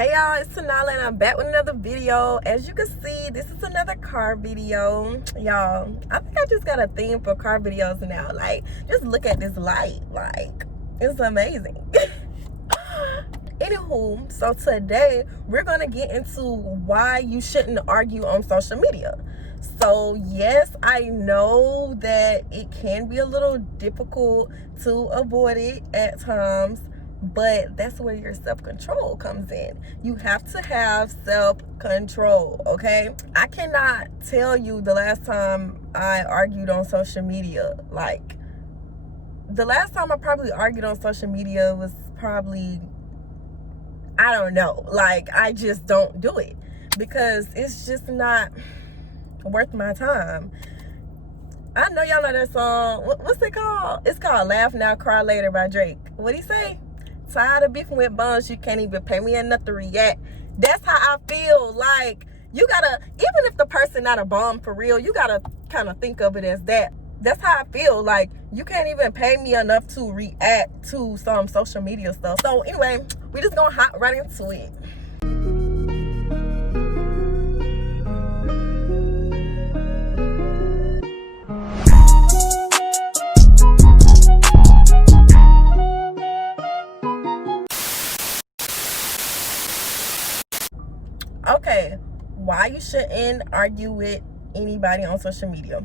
Hey y'all, it's Tanala and I'm back with another video. As you can see, this is another car video. Y'all, I think I just got a theme for car videos now. Like, just look at this light. Like, it's amazing. Anywho, so today we're gonna get into why you shouldn't argue on social media. So yes, I know that it can be a little difficult to avoid it at times, but that's where your self-control comes in. You have to have self-control, okay? I cannot tell you the last time I argued on social media. Like, the last time I probably argued on social media was probably, I don't know. Like, I just don't do it because it's just not worth my time. I know y'all know that song. What's it called? It's called Laugh Now, Cry Later by Drake. What'd he say? Tired of beefing with bums, you can't even pay me enough to react. That's how I feel. Like, you gotta, even if the person not a bum for real, you gotta kind of think of it as that. That's how I feel. Like, you can't even pay me enough to react to some social media stuff. So anyway, we just gonna hop right into it. Okay, why you shouldn't argue with anybody on social media.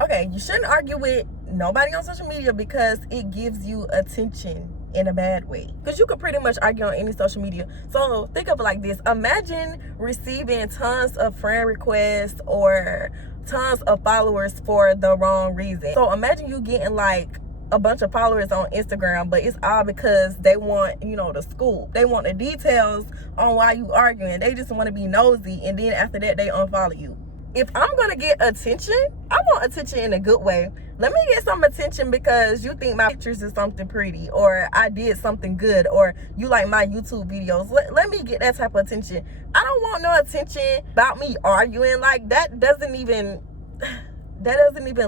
Okay, you shouldn't argue with nobody on social media because it gives you attention in a bad way. Because you could pretty much argue on any social media. So think of it like this. Imagine receiving tons of friend requests or tons of followers for the wrong reason. So imagine you getting like a bunch of followers on Instagram, but it's all because they want, the scoop. They want the details on why you arguing. They just want to be nosy, and then after that, they unfollow you. If I'm going to get attention, I want attention in a good way. Let me get some attention because you think my pictures is something pretty, or I did something good, or you like my YouTube videos. Let me get that type of attention. I don't want no attention about me arguing. Like, that doesn't even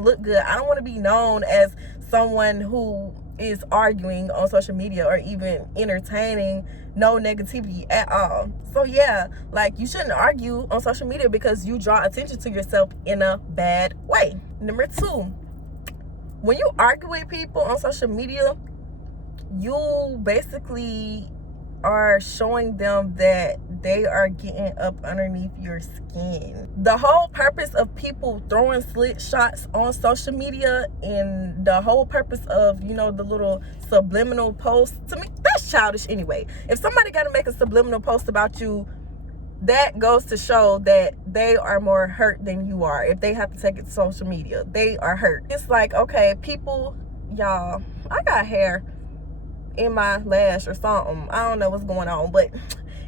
look good. I don't want to be known as someone who is arguing on social media or even entertaining no negativity at all. So yeah, like, you shouldn't argue on social media because you draw attention to yourself in a bad way. Number two, when you argue with people on social media, you basically are showing them that they are getting up underneath your skin. The whole purpose of people throwing slit shots on social media and the whole purpose of, the little subliminal posts, to me, that's childish anyway. If somebody got to make a subliminal post about you, that goes to show that they are more hurt than you are. If they have to take it to social media, they are hurt. It's like, okay, people, y'all, I got hair in my lash or something. I don't know what's going on, but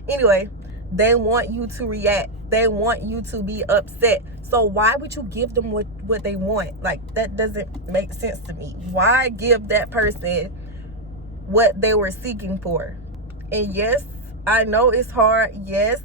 anyway, they want you to react. They want you to be upset. So why would you give them what they want? Like, that doesn't make sense to me. Why give that person what they were seeking for? And yes, I know it's hard. Yes,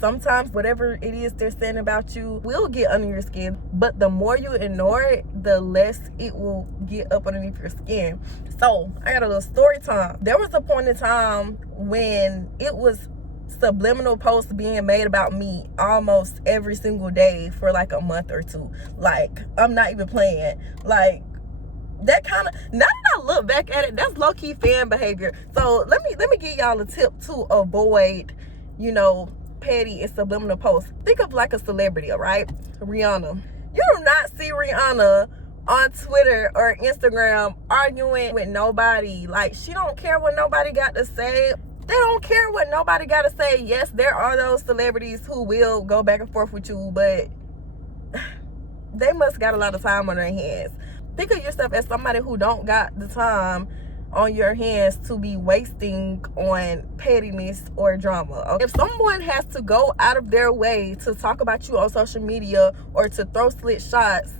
sometimes whatever it is they're saying about you will get under your skin, but the more you ignore it, the less it will get up underneath your skin. So I got a little story time. There was a point in time when it was subliminal posts being made about me almost every single day for like a month or two. Like, I'm not even playing. Like, that kind of, now that I look back at it, that's low-key fan behavior. So let me give y'all a tip to avoid, petty and subliminal posts. Think of like a celebrity, right? Rihanna. You do not see Rihanna on Twitter or Instagram arguing with nobody. Like, she don't care what nobody got to say. They don't care what nobody got to say. Yes, there are those celebrities who will go back and forth with you, but they must got a lot of time on their hands. Think of yourself as somebody who don't got the time on your hands to be wasting on pettiness or drama. Okay? If someone has to go out of their way to talk about you on social media or to throw slit shots,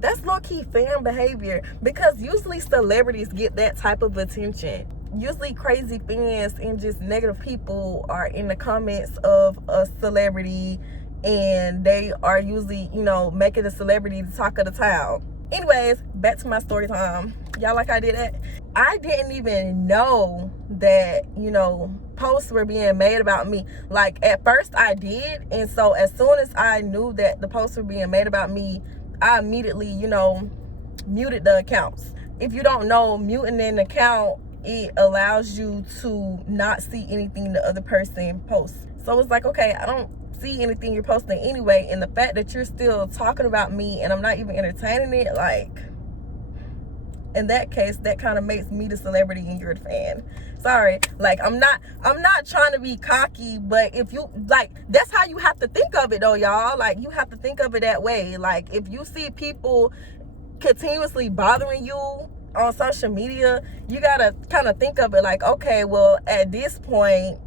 that's low-key fan behavior, because usually celebrities get that type of attention. Usually crazy fans and just negative people are in the comments of a celebrity, and they are usually, making the celebrity the talk of the town. Anyways, back to my story time. Y'all like I did that? I didn't even know that, you know, posts were being made about me. Like, at first I did, and so as soon as I knew that the posts were being made about me, I immediately, you know, muted the accounts. If you don't know, muting an account, it allows you to not see anything the other person posts. So it's like, okay, I don't see anything you're posting anyway, and the fact that you're still talking about me and I'm not even entertaining it, like, in that case, that kind of makes me the celebrity and you're the fan. Sorry, like, I'm not trying to be cocky, but if you, like, that's how you have to think of it though, y'all. Like, you have to think of it that way. Like, if you see people continuously bothering you on social media, you gotta kind of think of it like, okay, well, at this point,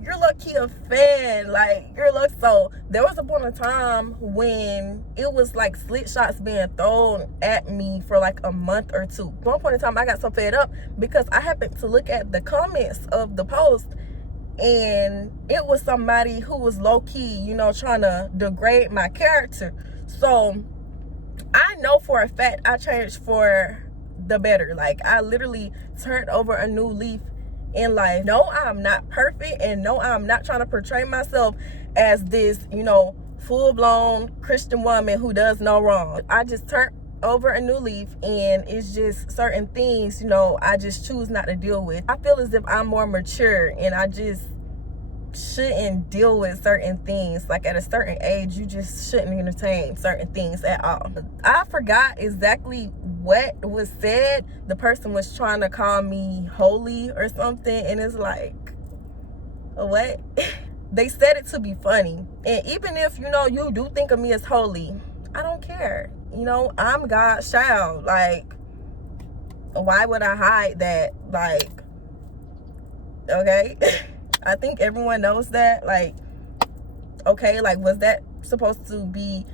you're lucky a fan. Like, you're lucky. So there was a point in time when it was like slit shots being thrown at me for like a month or two. At one point in time, I got so fed up because I happened to look at the comments of the post, and it was somebody who was low-key, you know, trying to degrade my character. So I know for a fact I changed for the better. Like, I literally turned over a new leaf in life. No, I'm not perfect, and no, I'm not trying to portray myself as this, you know, full-blown Christian woman who does no wrong. I just turned over a new leaf, and it's just certain things, you know, I just choose not to deal with. I feel as if I'm more mature, and I just shouldn't deal with certain things. Like, at a certain age, you just shouldn't entertain certain things at all. I forgot exactly what was said. The person was trying to call me holy or something, and it's like, what? They said it to be funny, and even if, you know, you do think of me as holy, I don't care. You know, I'm God's child. Like, why would I hide that? Like, okay. I think everyone knows that. Like, okay, like, was that supposed to be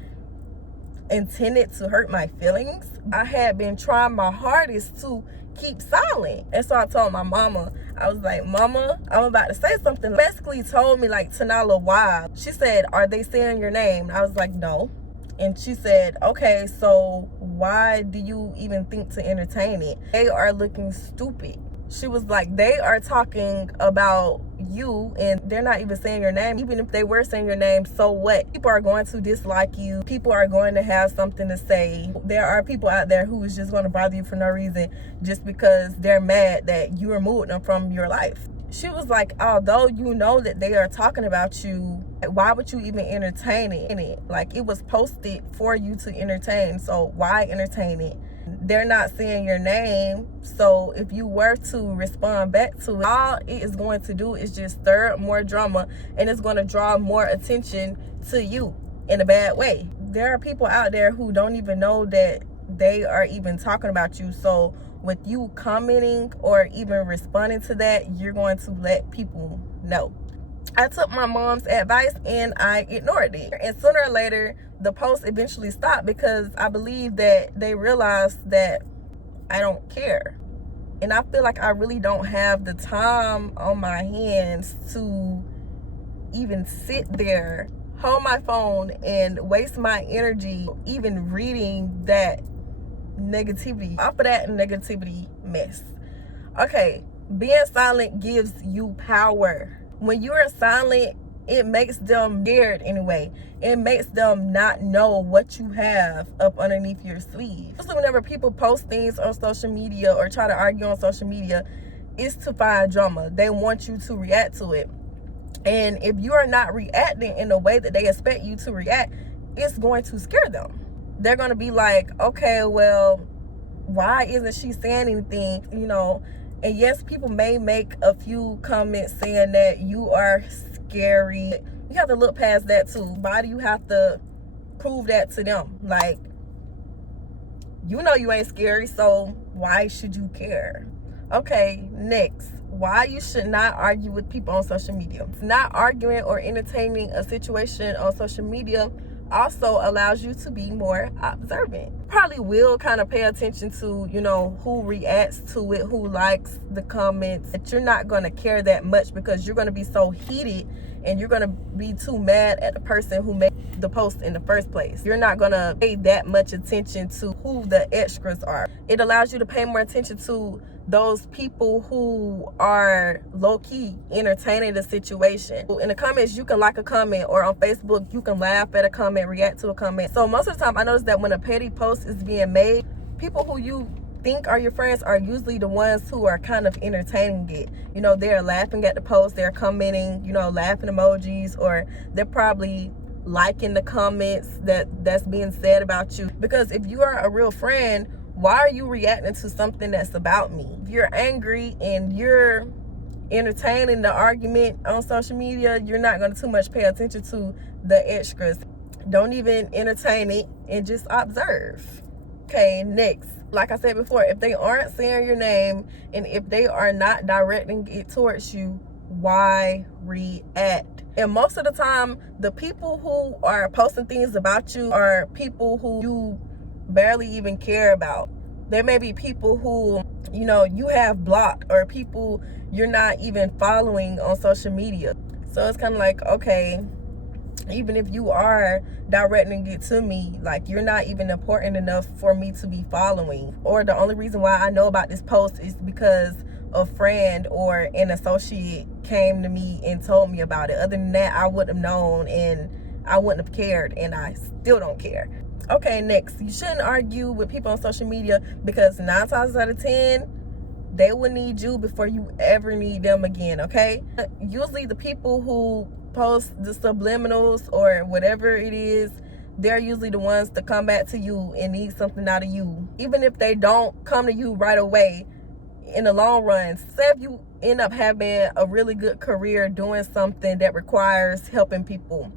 intended to hurt my feelings? I had been trying my hardest to keep silent, and so I told my mama, I was like, Mama, I'm about to say something. Basically told me, like, Tanala, why? She said, are they saying your name? I was like, no. And she said, okay, so why do you even think to entertain it? They are looking stupid. She was like, they are talking about you and they're not even saying your name. Even if they were saying your name, so what? People are going to dislike you. People are going to have something to say. There are people out there who is just going to bother you for no reason just because they're mad that you removed them from your life. She was like, although you know that they are talking about you, why would you even entertain it? Like, it was posted for you to entertain, so why entertain it? They're not saying your name, so if you were to respond back to it, all it is going to do is just stir up more drama, and it's going to draw more attention to you in a bad way. There are people out there who don't even know that they are even talking about you, so with you commenting or even responding to that, you're going to let people know. I took my mom's advice and I ignored it. And sooner or later, the post eventually stopped because I believe that they realized that I don't care. And I feel like I really don't have the time on my hands to even sit there, hold my phone, and waste my energy even reading that negativity, off of that negativity mess. Okay, being silent gives you power. When you are silent, it makes them scared anyway. It makes them not know what you have up underneath your sleeve. So whenever people post things on social media or try to argue on social media, it's to find drama. They want you to react to it. And if you are not reacting in the way that they expect you to react, it's going to scare them. They're going to be like, okay, well, why isn't she saying anything? You know, and yes, people may make a few comments saying that you are scary. You have to look past that too. Why do you have to prove that to them? Like, you know you ain't scary, so why should you care? Okay, next. Why you should not argue with people on social media. Not arguing or entertaining a situation on social media also allows you to be more observant. Probably will kind of pay attention to, you know, who reacts to it, who likes the comments. But you're not going to care that much because you're going to be so heated and you're going to be too mad at the person who made the post in the first place. You're not gonna pay that much attention to who the extras are. It allows you to pay more attention to those people who are low-key entertaining the situation. In the comments, you can like a comment, or on Facebook, you can laugh at a comment, react to a comment. So most of the time, I notice that when a petty post is being made, people who you think are your friends are usually the ones who are kind of entertaining it. You know, they're laughing at the post, they're commenting, you know, laughing emojis, or they're probably liking the comments that's being said about you. Because if you are a real friend, why are you reacting to something that's about me? If you're angry and you're entertaining the argument on social media, you're not going to too much pay attention to the extras. Don't even entertain it and just observe. Okay, next. Like I said before, if they aren't saying your name and if they are not directing it towards you, why react? And most of the time, the people who are posting things about you are people who you barely even care about. There may be people who, you know, you have blocked, or people you're not even following on social media. So it's kind of like, okay, even if you are directing it to me, like, you're not even important enough for me to be following. Or the only reason why I know about this post is because a friend or an associate came to me and told me about it. Other than that, I wouldn't have known and I wouldn't have cared, and I still don't care. Okay, next. You shouldn't argue with people on social media, because 9 times out of 10, they will need you before you ever need them again, okay? Usually the people who post the subliminals or whatever it is, they're usually the ones to come back to you and need something out of you. Even if they don't come to you right away, in the long run, say if you end up having a really good career doing something that requires helping people,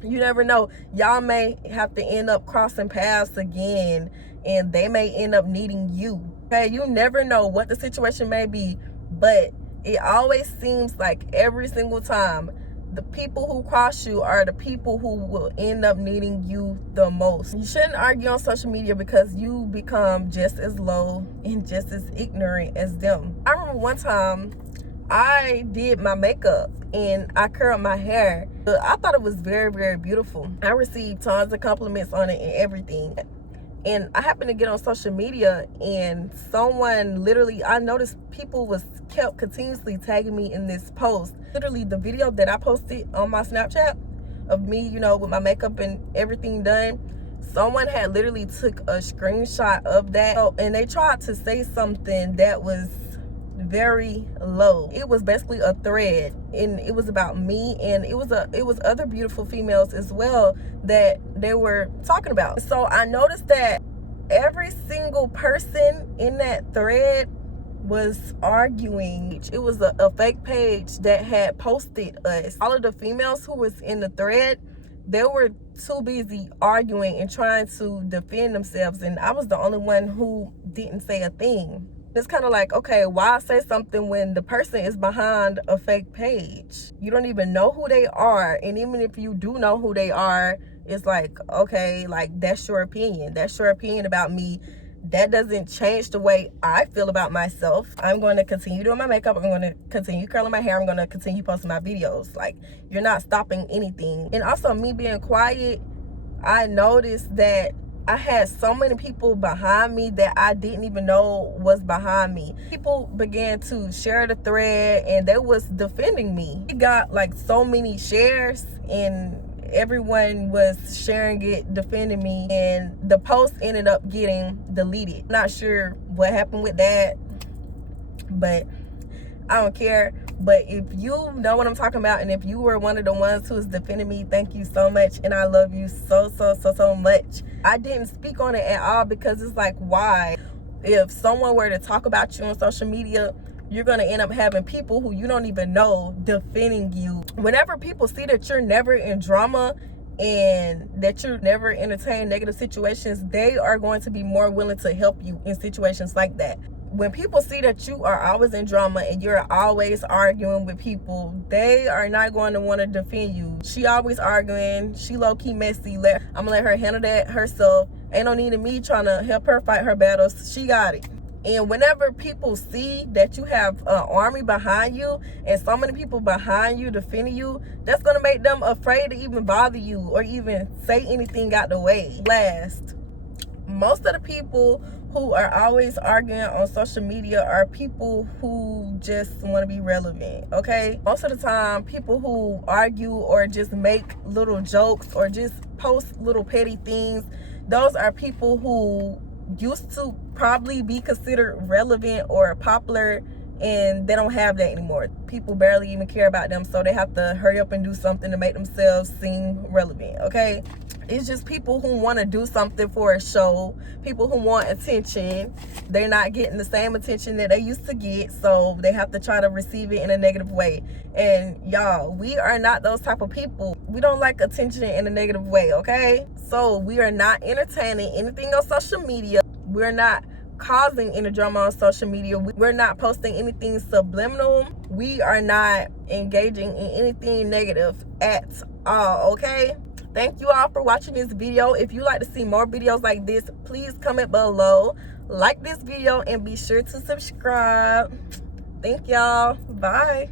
you never know, y'all may have to end up crossing paths again, and they may end up needing you. Okay, you never know what the situation may be, but it always seems like every single time, the people who cross you are the people who will end up needing you the most. You shouldn't argue on social media, because you become just as low and just as ignorant as them. I remember one time I did my makeup and I curled my hair. I thought it was very, very beautiful. I received tons of compliments on it and everything. And I happened to get on social media, and someone literally, I noticed people kept continuously tagging me in this post. Literally, the video that I posted on my Snapchat of me, you know, with my makeup and everything done, someone had literally took a screenshot of that. And they tried to say something that was very low. It was basically a thread, and it was about me, and it was other beautiful females as well that they were talking about. So I noticed that every single person in that thread was arguing. It was a fake page that had posted us. All of the females who was in the thread, they were too busy arguing and trying to defend themselves, and I was the only one who didn't say a thing. It's kind of like, okay, why say something when the person is behind a fake page? You don't even know who they are. And even if you do know who they are, it's like, okay, like, that's your opinion. That's your opinion about me. That doesn't change the way I feel about myself. I'm going to continue doing my makeup. I'm going to continue curling my hair. I'm going to continue posting my videos. Like, you're not stopping anything. And also, me being quiet, I noticed that I had so many people behind me that I didn't even know was behind me. People began to share the thread, and they was defending me. It got like so many shares, and everyone was sharing it, defending me, and the post ended up getting deleted. Not sure what happened with that, but I don't care. But if you know what I'm talking about, and if you were one of the ones who was defending me, thank you so much, and I love you so much. I didn't speak on it at all, because it's like, why? If someone were to talk about you on social media, you're going to end up having people who you don't even know defending you. Whenever people see that you're never in drama and that you never entertain negative situations, they are going to be more willing to help you in situations like that. When people see that you are always in drama and you're always arguing with people, they are not going to want to defend you. She always arguing. She low-key messy. I'm going to let her handle that herself. Ain't no need of me trying to help her fight her battles. She got it. And whenever people see that you have an army behind you and so many people behind you defending you, that's going to make them afraid to even bother you or even say anything out the way. Last, most of the people who are always arguing on social media are people who just want to be relevant, okay? Most of the time, people who argue or just make little jokes or just post little petty things, those are people who used to probably be considered relevant or popular, and they don't have that anymore. People barely even care about them, so they have to hurry up and do something to make themselves seem relevant, okay? It's just people who want to do something for a show, people who want attention. They're not getting the same attention that they used to get, so they have to try to receive it in a negative way. And y'all, we are not those type of people. We don't like attention in a negative way, okay? So we are not entertaining anything on social media. We're not causing any drama on social media. We're not posting anything subliminal. We are not engaging in anything negative at all, okay? Thank you all for watching this video. If you like to see more videos like this, please comment below, like this video, and be sure to subscribe. Thank y'all. Bye.